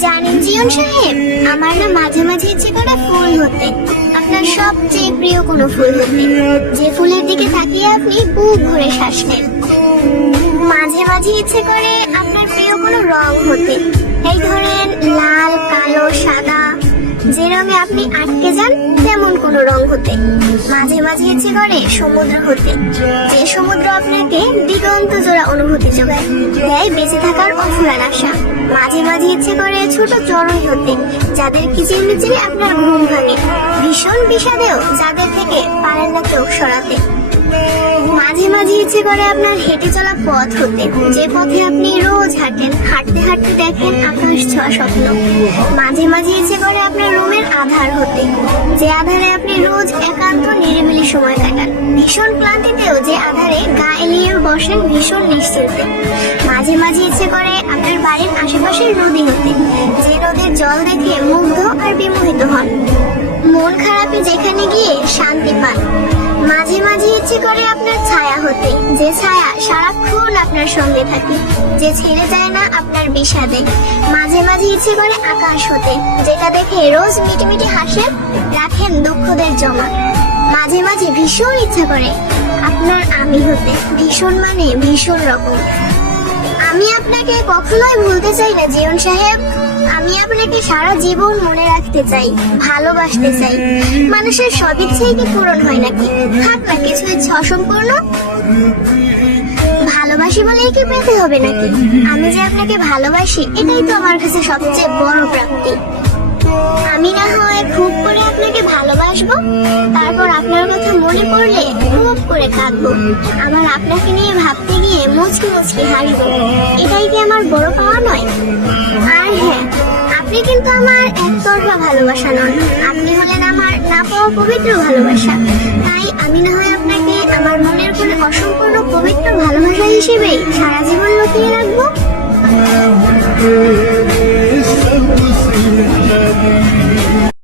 জানেন জিয়ন সাহেব, আমার না মাঝে মাঝে ইচ্ছে করে ফুল হতে, আপনার সবচেয়ে প্রিয় কোনো ফুল হতে, যে ফুলের দিকে তাকিয়ে আপনি বুক ভরে শ্বাস নেন। মাঝে মাঝে ইচ্ছে করে আপনার প্রিয় কোনো রং হতে, এই ধরেন লাল, কালো, সাদা, যে রঙে আপনি আটকে যান তেমন কোনো রং হতে। মাঝে মাঝে ইচ্ছে করে সমুদ্র হতে, যে সমুদ্র আপনাকে দিগন্ত জোড়া অনুভূতি যোগায়, দেয় বেঁচে থাকার অফুরান আশা। মাঝে মাঝে ইচ্ছে করে ছোট চড়ুই হতে, যাদের কিচিরমিচিরে আপনার ঘুম ভাঙে, ভীষণ বিষাদেও যাদের থেকে পারেন না চোখ সরাতে। মাঝে মাঝে ইচ্ছে করে আপনার হেঁটে চলা পথ হতে, যে পথে আপনি রোজ হাঁটেন, হাঁটতে হাঁটতে দেখেন আকাশ ছোঁয়া স্বপ্ন। মাঝে মাঝে ইচ্ছে করে আপনার রুমের আধার হতে, যে আধারে আপনি রোজ একান্ত নিরিবিলি সময় কাটান, ভীষণ ক্লান্তিতেও যে আধারে গা এলিয়ে বসেন ভীষণ নিশ্চিন্তে। মাঝে মাঝে ইচ্ছে করে আপনার বাড়ির আশেপাশের নদী হতে, যে নদীর জল দেখে মুগ্ধ আর বিমোহিত হন, মন খারাপে যেখানে গিয়ে শান্তি পান। মাঝে মাঝে ইচ্ছে করে আপনার ছায়া হতে, যে ছায়া সারাক্ষণ আপনার সঙ্গে থাকে, যে ছেড়ে যায় না আপনার বিষাদে। মাঝে মাঝে ইচ্ছে করে আকাশ হতে, যেটা দেখে রোজ মিটিমিটি হাসেন, রাখেন দুঃখদের জমা। মাঝে মাঝে ভীষণ ইচ্ছা করে আপনার আমি হতে, ভীষণ মানে ভীষণ রকম। আমি আপনাকে কখনোই ভুলতে চাই না জিয়ন সাহেব, আমি আপনাকে সারা জীবন মনে রাখতে চাই, ভালোবাসতে চাই। মানুষের সব ইচ্ছেই কি পূরণ হয় নাকি? থাক না কিছু ইচ্ছে অসম্পূর্ণ। ভালোবাসি বলেই কি পেতে হবে নাকি? আমি যে আপনাকে ভালোবাসি এটাই তো আমার কাছে সবচেয়ে বড় প্রাপ্তি। আমি না হয় খুব করে আপনাকে ভালোবাসবো, তারপর আপনার কথা মনে পড়লে খুব করে কাঁদবো, আবার আপনাকে নিয়ে ভাবতে গিয়ে মুচকি মুচকি হাসবো। এটাই কি আমার বড় পাওয়া নয়? আর হ্যাঁ, আপনি কিন্তু আমার একতরফা ভালোবাসা নন, আপনি হলেন আমার না পাওয়া পবিত্র ভালোবাসা। তাই আমি না হয় আপনাকে আমার মনের কোণে অসম্পূর্ণ পবিত্র ভালোবাসা হিসেবেই সারা জীবন লুকিয়ে রাখবো।